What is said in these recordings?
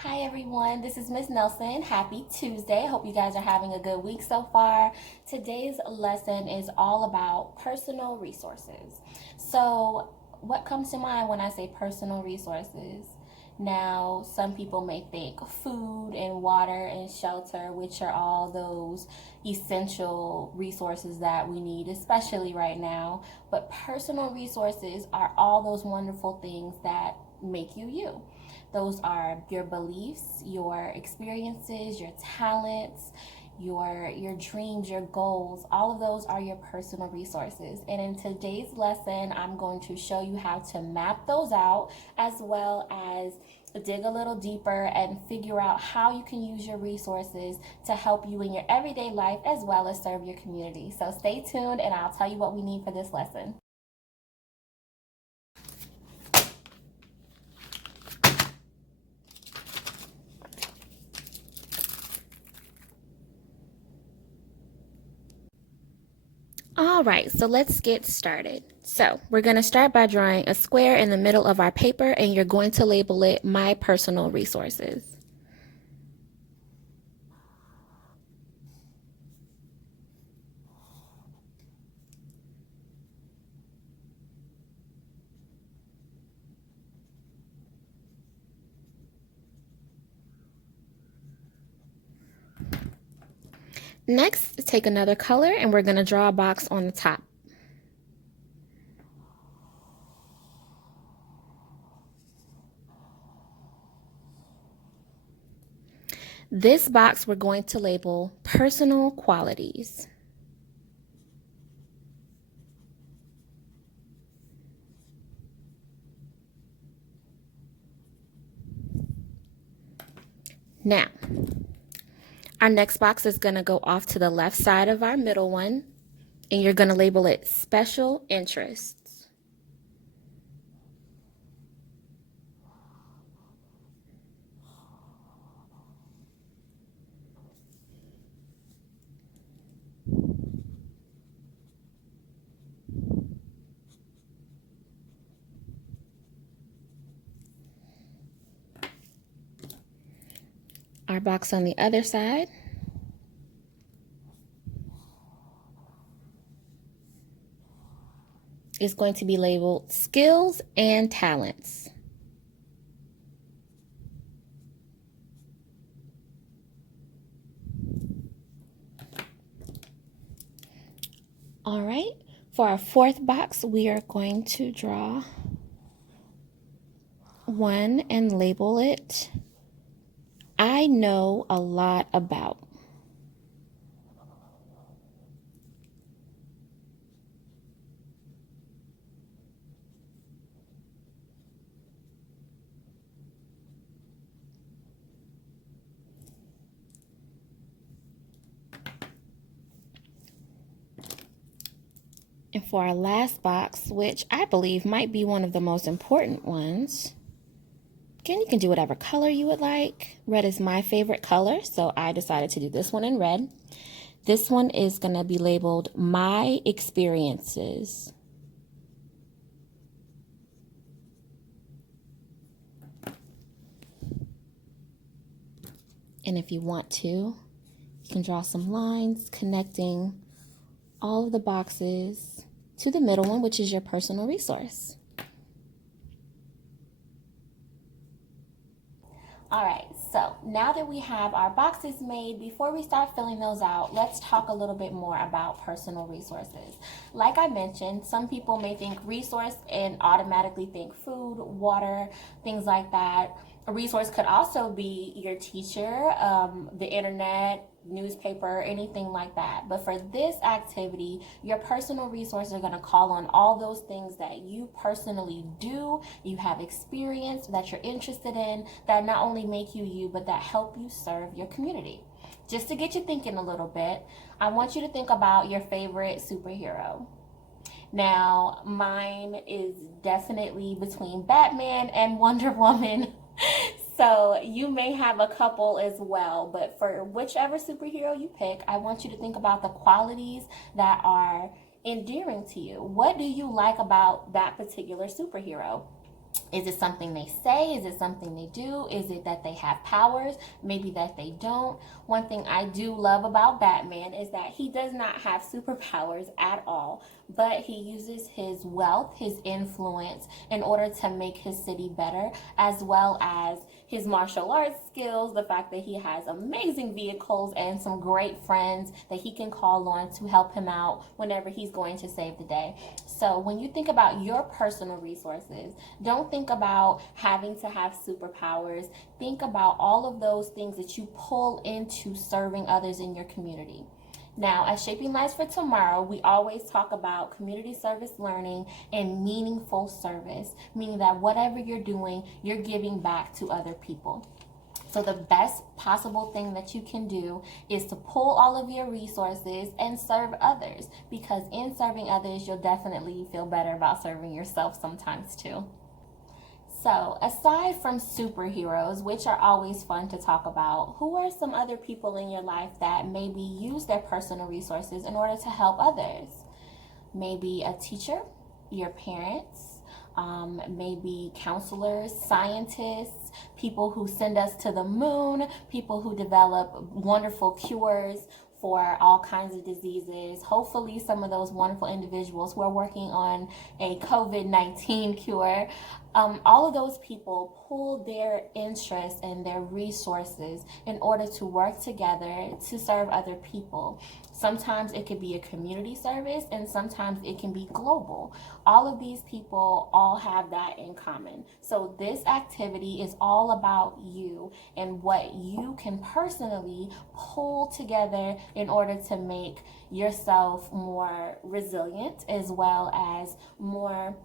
Hi everyone, this is Miss Nelson. Happy Tuesday. Hope you guys are having a good week so far. Today's lesson is all about personal resources. So, what comes to mind when I say personal resources? Now, some people may think food and water and shelter, which are all those essential resources that we need, especially right now. But personal resources are all those wonderful things that make you you. Those are your beliefs, your experiences, your talents, your dreams, your goals. All of those are your personal resources. And in today's lesson, I'm going to show you how to map those out as well as dig a little deeper and figure out how you can use your resources to help you in your everyday life as well as serve your community. So stay tuned and I'll tell you what we need for this lesson. All right, so let's get started. So we're going to start by drawing a square in the middle of our paper, and you're going to label it My Personal Resources. Next, take another color, and we're going to draw a box on the top. This box we're going to label Personal Qualities. Now, our next box is going to go off to the left side of our middle one, and you're going to label it Special Interests. Our box on the other side is going to be labeled Skills and Talents. All right, for our fourth box, we are going to draw one and label it I Know a Lot About. And for our last box, which I believe might be one of the most important ones, again, you can do whatever color you would like. Red is my favorite color, so I decided to do this one in red. This one is going to be labeled My Experiences. And if you want to, you can draw some lines connecting all of the boxes to the middle one, which is your personal resource. All right, so now that we have our boxes made, before we start filling those out, let's talk a little bit more about personal resources. Like I mentioned, some people may think resource and automatically think food, water, things like that. A resource could also be your teacher, the internet, newspaper, anything like that. But for this activity, your personal resources are going to call on all those things that you personally do, you have experience, that you're interested in, that not only make you you, but that help you serve your community. Just to get you thinking a little bit, I want you to think about your favorite superhero. Now, mine is definitely between Batman and Wonder Woman. So you may have a couple as well, but for whichever superhero you pick, I want you to think about the qualities that are endearing to you. What do you like about that particular superhero? Is it something they say? Is it something they do? Is it that they have powers? Maybe that they don't. One thing I do love about Batman is that he does not have superpowers at all, but he uses his wealth, his influence, in order to make his city better, as well as his martial arts skills, the fact that he has amazing vehicles and some great friends that he can call on to help him out whenever he's going to save the day. So when you think about your personal resources, don't think about having to have superpowers. Think about all of those things that you pull into serving others in your community. Now, at Shaping Lives for Tomorrow, we always talk about community service learning and meaningful service, meaning that whatever you're doing, you're giving back to other people. So the best possible thing that you can do is to pull all of your resources and serve others, because in serving others, you'll definitely feel better about serving yourself sometimes too. So, aside from superheroes, which are always fun to talk about, who are some other people in your life that maybe use their personal resources in order to help others? Maybe a teacher, your parents, maybe counselors, scientists, people who send us to the moon, people who develop wonderful cures for all kinds of diseases. Hopefully, some of those wonderful individuals who are working on a COVID-19 cure, all of those people pull their interests and their resources in order to work together to serve other people. Sometimes it could be a community service, and sometimes it can be global. All of these people all have that in common. So this activity is all about you and what you can personally pull together in order to make yourself more resilient, as well as more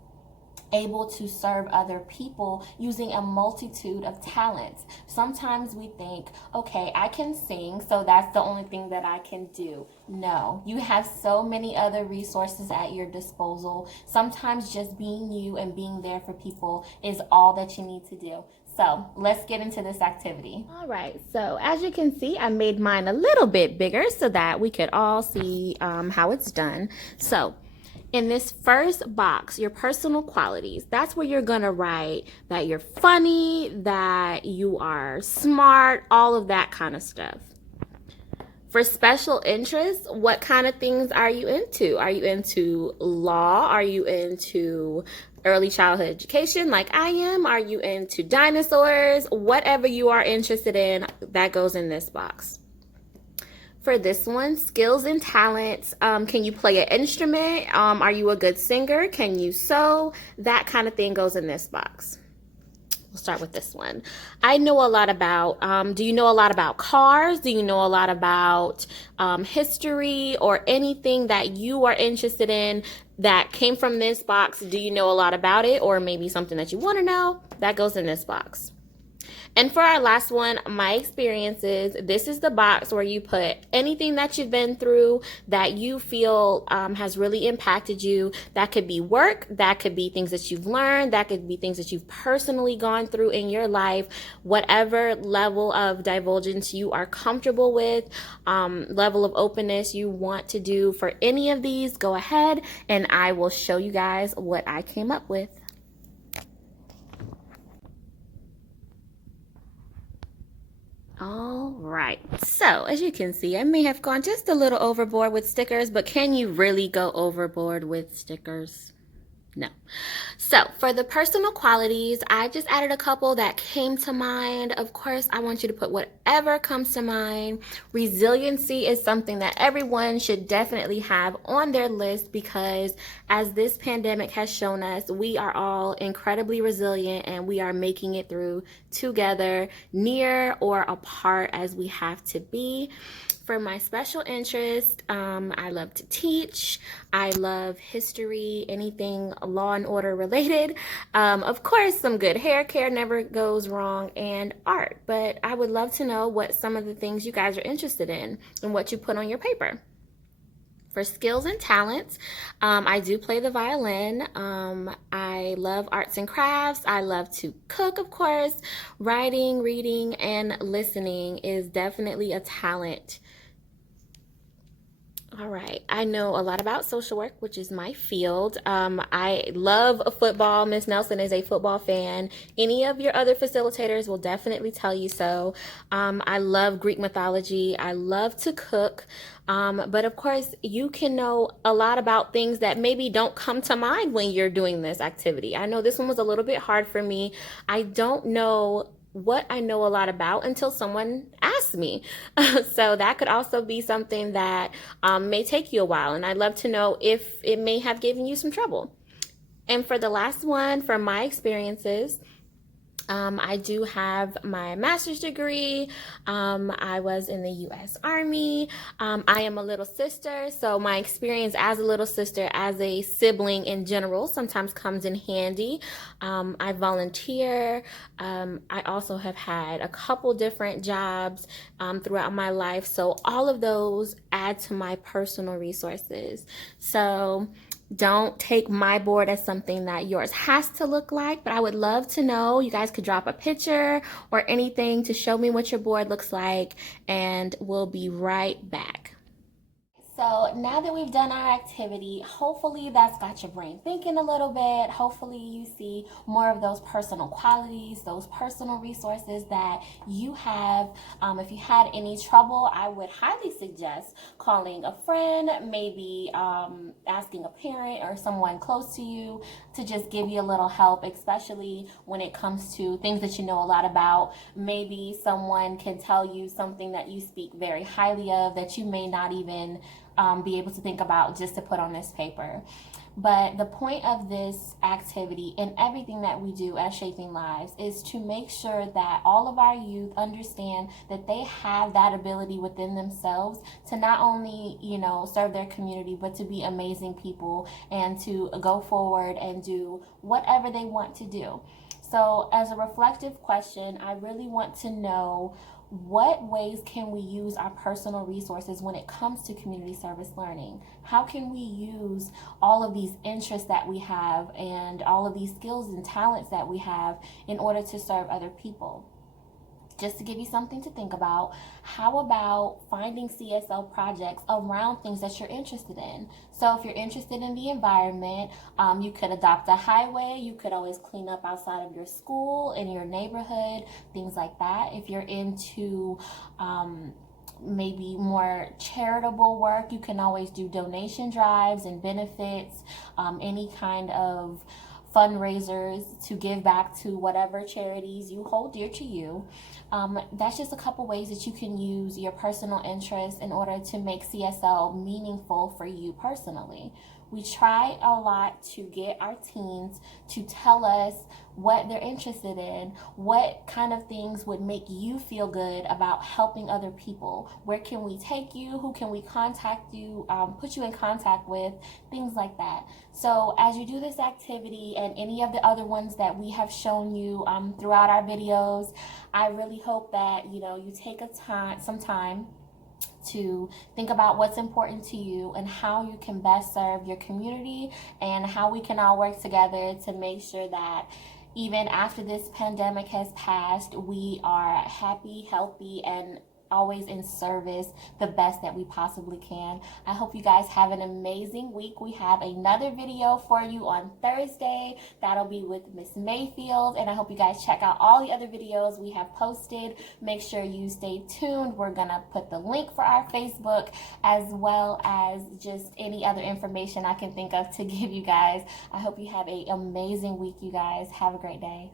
able to serve other people using a multitude of talents. Sometimes we think, okay, I can sing, so that's the only thing that I can do. No, you have so many other resources at your disposal. Sometimes just being you and being there for people is all that you need to do. So let's get into this activity. All right, so as you can see, I made mine a little bit bigger so that we could all see how it's done. So in this first box, your personal qualities, that's where you're gonna write that you're funny, that you are smart, all of that kind of stuff. For special interests, what kind of things are you into? Are you into law? Are you into early childhood education like I am? Are you into dinosaurs? Whatever you are interested in, that goes in this box. For this one, skills and talents. Can you play an instrument? Are you a good singer? Can you sew? That kind of thing goes in this box. We'll start with this one. I know a lot about, do you know a lot about cars? Do you know a lot about history or anything that you are interested in that came from this box? Do you know a lot about it, or maybe something that you want to know? That goes in this box. And for our last one, my experiences, this is the box where you put anything that you've been through that you feel has really impacted you. That could be work, that could be things that you've learned, that could be things that you've personally gone through in your life. Whatever level of divulgence you are comfortable with, level of openness you want to do for any of these, go ahead and I will show you guys what I came up with. All right, so as you can see, I may have gone just a little overboard with stickers, but can you really go overboard with stickers? No. So for the personal qualities, I just added a couple that came to mind. Of course, I want you to put whatever comes to mind. Resiliency is something that everyone should definitely have on their list, because as this pandemic has shown us, we are all incredibly resilient and we are making it through together, near or apart as we have to be. For my special interest, I love to teach. I love history, anything law and order related. Of course, some good hair care never goes wrong, and art. But I would love to know what some of the things you guys are interested in and what you put on your paper. For skills and talents, I do play the violin. I love arts and crafts. I love to cook, of course. Writing, reading, and listening is definitely a talent All right. I know a lot about social work, which is my field. I love football. Miss Nelson is a football fan. Any of your other facilitators will definitely tell you so. I love Greek mythology. I love to cook. But of course, you can know a lot about things that maybe don't come to mind when you're doing this activity. I know this one was a little bit hard for me. I don't know what I know a lot about until someone asks me. So that could also be something that may take you a while. And I'd love to know if it may have given you some trouble. And for the last one, from my experiences, I do have my master's degree. I was in the U.S. Army. I am a little sister, so my experience as a little sister, as a sibling in general, sometimes comes in handy. I volunteer. I also have had a couple different jobs throughout my life, so all of those add to my personal resources. So don't take my board as something that yours has to look like, but I would love to know. You guys could drop a picture or anything to show me what your board looks like, and we'll be right back. So now that we've done our activity, hopefully that's got your brain thinking a little bit. Hopefully you see more of those personal qualities, those personal resources that you have. If you had any trouble, I would highly suggest calling a friend, maybe asking a parent or someone close to you to just give you a little help, especially when it comes to things that you know a lot about. Maybe someone can tell you something that you speak very highly of that you may not even be able to think about just to put on this paper. But the point of this activity and everything that we do at Shaping Lives is to make sure that all of our youth understand that they have that ability within themselves to not only, serve their community, but to be amazing people and to go forward and do whatever they want to do. So, as a reflective question, I really want to know, what ways can we use our personal resources when it comes to community service learning? How can we use all of these interests that we have and all of these skills and talents that we have in order to serve other people? Just to give you something to think about, how about finding CSL projects around things that you're interested in? So if you're interested in the environment, you could adopt a highway. You could always clean up outside of your school, in your neighborhood, things like that. If you're into maybe more charitable work, you can always do donation drives and benefits, any kind of fundraisers to give back to whatever charities you hold dear to you. That's just a couple ways that you can use your personal interests in order to make CSL meaningful for you personally. We try a lot to get our teens to tell us what they're interested in, what kind of things would make you feel good about helping other people. Where can we take you? Who can we contact you, put you in contact with, things like that. So as you do this activity and any of the other ones that we have shown you throughout our videos, I really hope that you take some time to think about what's important to you and how you can best serve your community, and how we can all work together to make sure that even after this pandemic has passed, we are happy, healthy, and always in service the best that we possibly can. I hope you guys have an amazing week. We have another video for you on Thursday. That'll be with Miss Mayfield, and I hope you guys check out all the other videos we have posted. Make sure you stay tuned. We're gonna put the link for our Facebook, as well as just any other information I can think of to give you guys. I hope you have an amazing week, you guys. Have a great day.